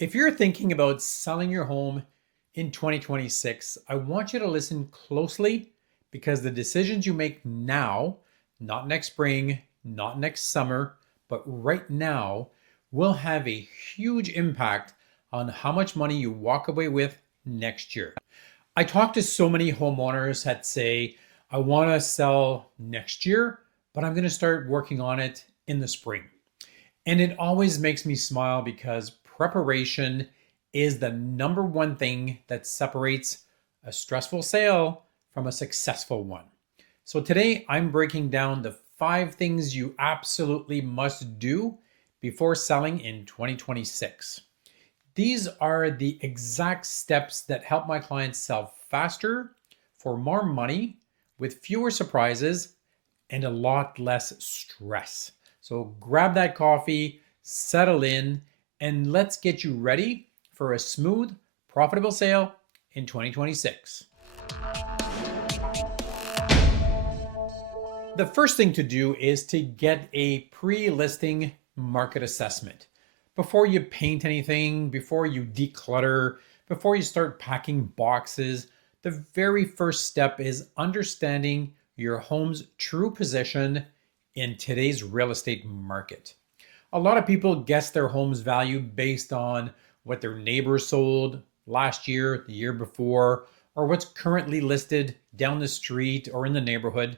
If you're thinking about selling your home in 2026, I want you to listen closely because the decisions you make now, not next spring, not next summer, but right now, will have a huge impact on how much money you walk away with next year. I talk to so many homeowners that say, I want to sell next year, but I'm going to start working on it in the spring. And it always makes me smile because preparation is the number one thing that separates a stressful sale from a successful one. So today I'm breaking down the 5 things you absolutely must do before selling in 2026. These are the exact steps that help my clients sell faster for more money with fewer surprises and a lot less stress. So grab that coffee, settle in, and let's get you ready for a smooth, profitable sale in 2026. The first thing to do is to get a pre-listing market assessment. Before you paint anything, before you declutter, before you start packing boxes, the very first step is understanding your home's true position in today's real estate market. A lot of people guess their home's value based on what their neighbors sold last year, the year before, or what's currently listed down the street or in the neighborhood.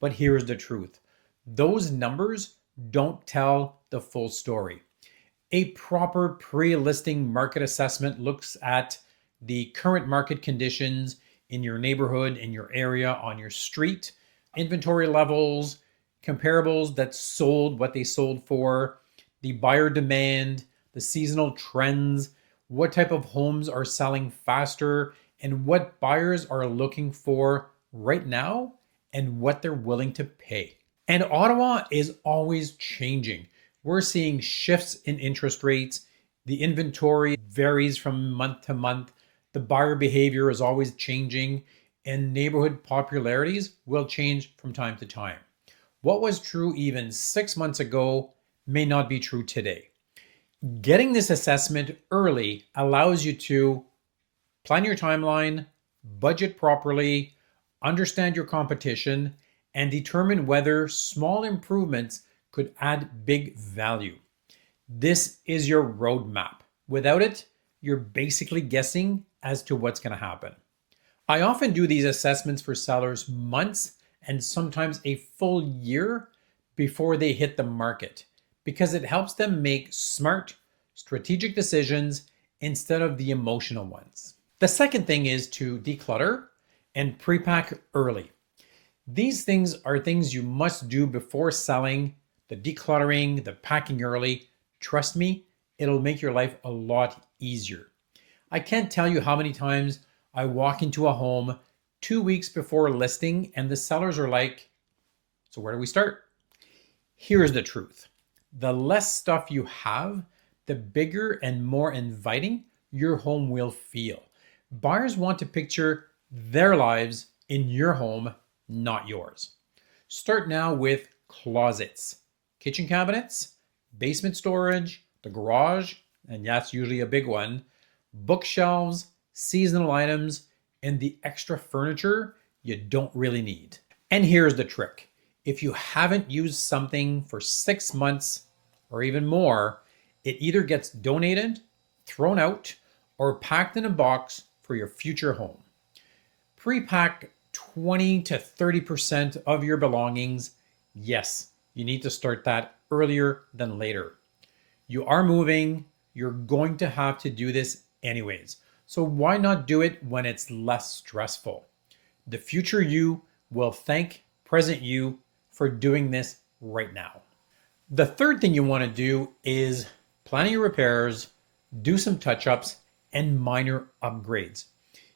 But here's the truth. Those numbers don't tell the full story. A proper pre-listing market assessment looks at the current market conditions in your neighborhood, in your area, on your street, inventory levels, comparables that sold what they sold for, the buyer demand, the seasonal trends, what type of homes are selling faster, and what buyers are looking for right now and what they're willing to pay. And Ottawa is always changing. We're seeing shifts in interest rates. The inventory varies from month to month. The buyer behavior is always changing, and neighborhood popularities will change from time to time. What was true even 6 months ago may not be true today. Getting this assessment early allows you to plan your timeline, budget properly, understand your competition, and determine whether small improvements could add big value. This is your roadmap. Without it, you're basically guessing as to what's going to happen. I often do these assessments for sellers months and sometimes a full year before they hit the market because it helps them make smart, strategic decisions instead of the emotional ones. The second thing is to declutter and pre-pack early. These things are things you must do before selling. The decluttering, the packing early, trust me, it'll make your life a lot easier. I can't tell you how many times I walk into a home 2 weeks before listing and the sellers are like, so where do we start? Here's the truth. The less stuff you have, the bigger and more inviting your home will feel. Buyers want to picture their lives in your home, not yours. Start now with closets, kitchen cabinets, basement storage, the garage, and that's usually a big one, bookshelves, seasonal items, and the extra furniture you don't really need. And here's the trick. If you haven't used something for 6 months or even more, it either gets donated, thrown out, or packed in a box for your future home. Pre-pack 20 to 30% of your belongings. Yes, you need to start that earlier than later. You are moving, you're going to have to do this anyways. So why not do it when it's less stressful? The future you will thank present you for doing this right now. The third thing you want to do is plan your repairs, do some touch-ups, and minor upgrades.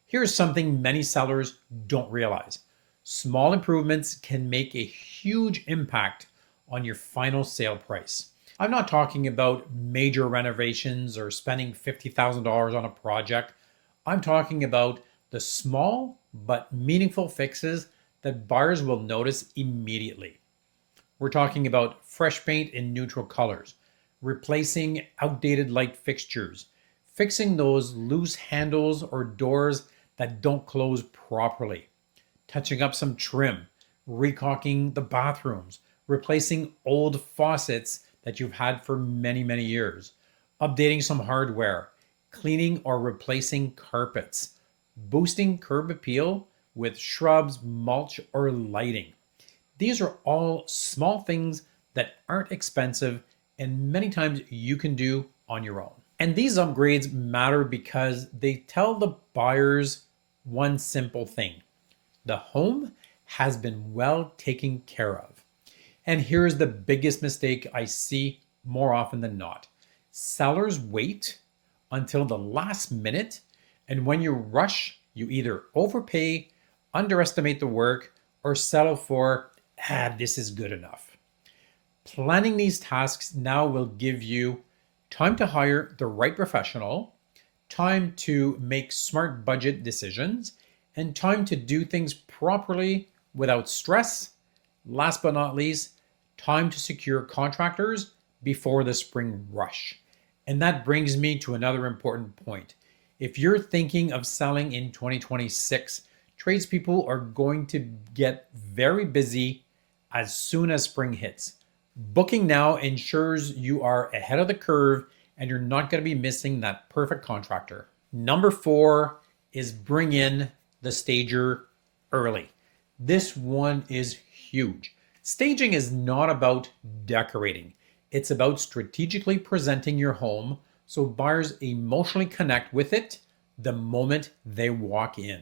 Here's something many sellers don't realize. Small improvements can make a huge impact on your final sale price. I'm not talking about major renovations or spending $50,000 on a project. I'm talking about the small but meaningful fixes that buyers will notice immediately. We're talking about fresh paint in neutral colors, replacing outdated light fixtures, fixing those loose handles or doors that don't close properly, touching up some trim, recaulking the bathrooms, replacing old faucets that you've had for many, many years, updating some hardware, cleaning or replacing carpets, boosting curb appeal with shrubs, mulch, or lighting. These are all small things that aren't expensive and many times you can do on your own. And these upgrades matter because they tell the buyers one simple thing: the home has been well taken care of. And here's the biggest mistake I see more often than not: sellers wait until the last minute, and when you rush, you either overpay, underestimate the work, or settle for, this is good enough. Planning these tasks now will give you time to hire the right professional, time to make smart budget decisions, and time to do things properly without stress. Last but not least, time to secure contractors before the spring rush. And that brings me to another important point. If you're thinking of selling in 2026, tradespeople are going to get very busy as soon as spring hits. Booking now ensures you are ahead of the curve and you're not going to be missing that perfect contractor. Number 4 is bring in the stager early. This one is huge. Staging is not about decorating. It's about strategically presenting your home so buyers emotionally connect with it the moment they walk in.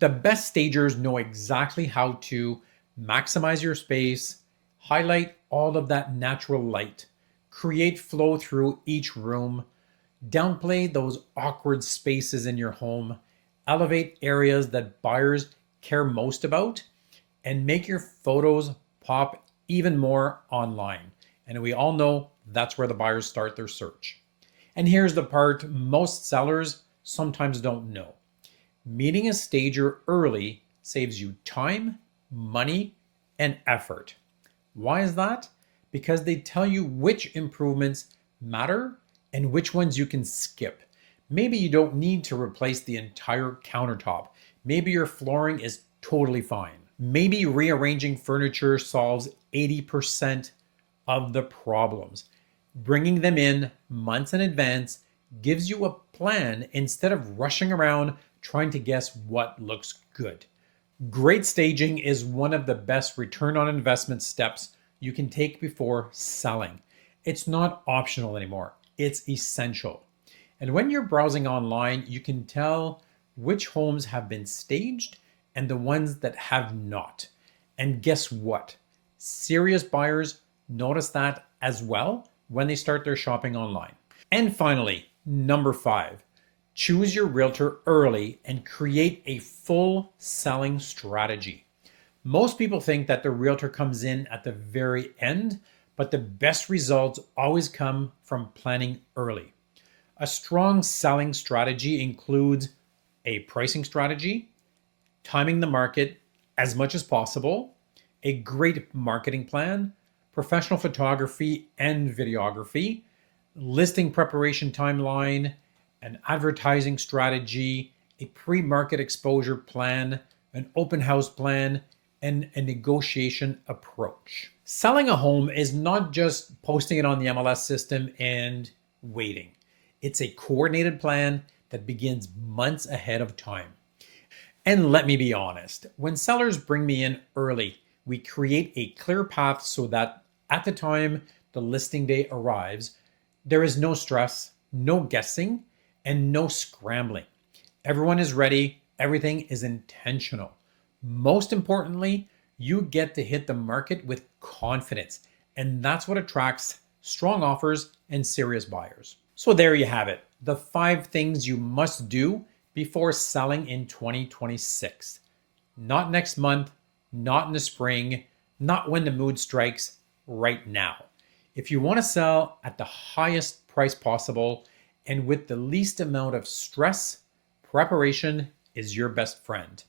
The best stagers know exactly how to maximize your space, highlight all of that natural light, create flow through each room, downplay those awkward spaces in your home, elevate areas that buyers care most about, and make your photos pop even more online. And we all know that's where the buyers start their search. And here's the part most sellers sometimes don't know: meeting a stager early saves you time, money, and effort. Why is that? Because they tell you which improvements matter and which ones you can skip. Maybe you don't need to replace the entire countertop. Maybe your flooring is totally fine. Maybe rearranging furniture solves 80% of the problems. Bringing them in months in advance gives you a plan instead of rushing around trying to guess what looks good. Great staging is one of the best return on investment steps you can take before selling. It's not optional anymore, it's essential. And when you're browsing online, you can tell which homes have been staged and the ones that have not. And guess what? Serious buyers notice that as well when they start their shopping online. And finally, number 5, choose your realtor early and create a full selling strategy. Most people think that the realtor comes in at the very end, but the best results always come from planning early. A strong selling strategy includes a pricing strategy, timing the market as much as possible, a great marketing plan, professional photography and videography, listing preparation timeline, an advertising strategy, a pre-market exposure plan, an open house plan, and a negotiation approach. Selling a home is not just posting it on the MLS system and waiting. It's a coordinated plan that begins months ahead of time. And let me be honest, when sellers bring me in early, we create a clear path so that at the time the listing day arrives, there is no stress, no guessing, and no scrambling. Everyone is ready, everything is intentional. Most importantly, you get to hit the market with confidence, and that's what attracts strong offers and serious buyers. So there you have it, the 5 things you must do before selling in 2026. Not next month, not in the spring, not when the mood strikes, right now. If you want to sell at the highest price possible and with the least amount of stress, preparation is your best friend.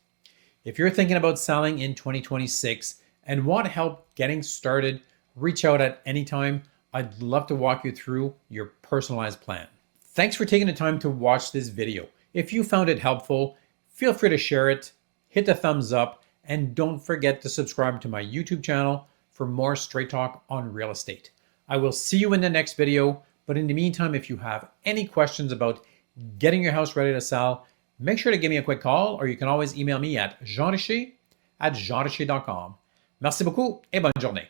If you're thinking about selling in 2026 and want help getting started, reach out at any time. I'd love to walk you through your personalized plan. Thanks for taking the time to watch this video. If you found it helpful, feel free to share it, hit the thumbs up, and don't forget to subscribe to my YouTube channel for more straight talk on real estate. I will see you in the next video, but in the meantime, if you have any questions about getting your house ready to sell, make sure to give me a quick call, or you can always email me at jeanricher@jeanricher.com. Merci beaucoup et bonne journée.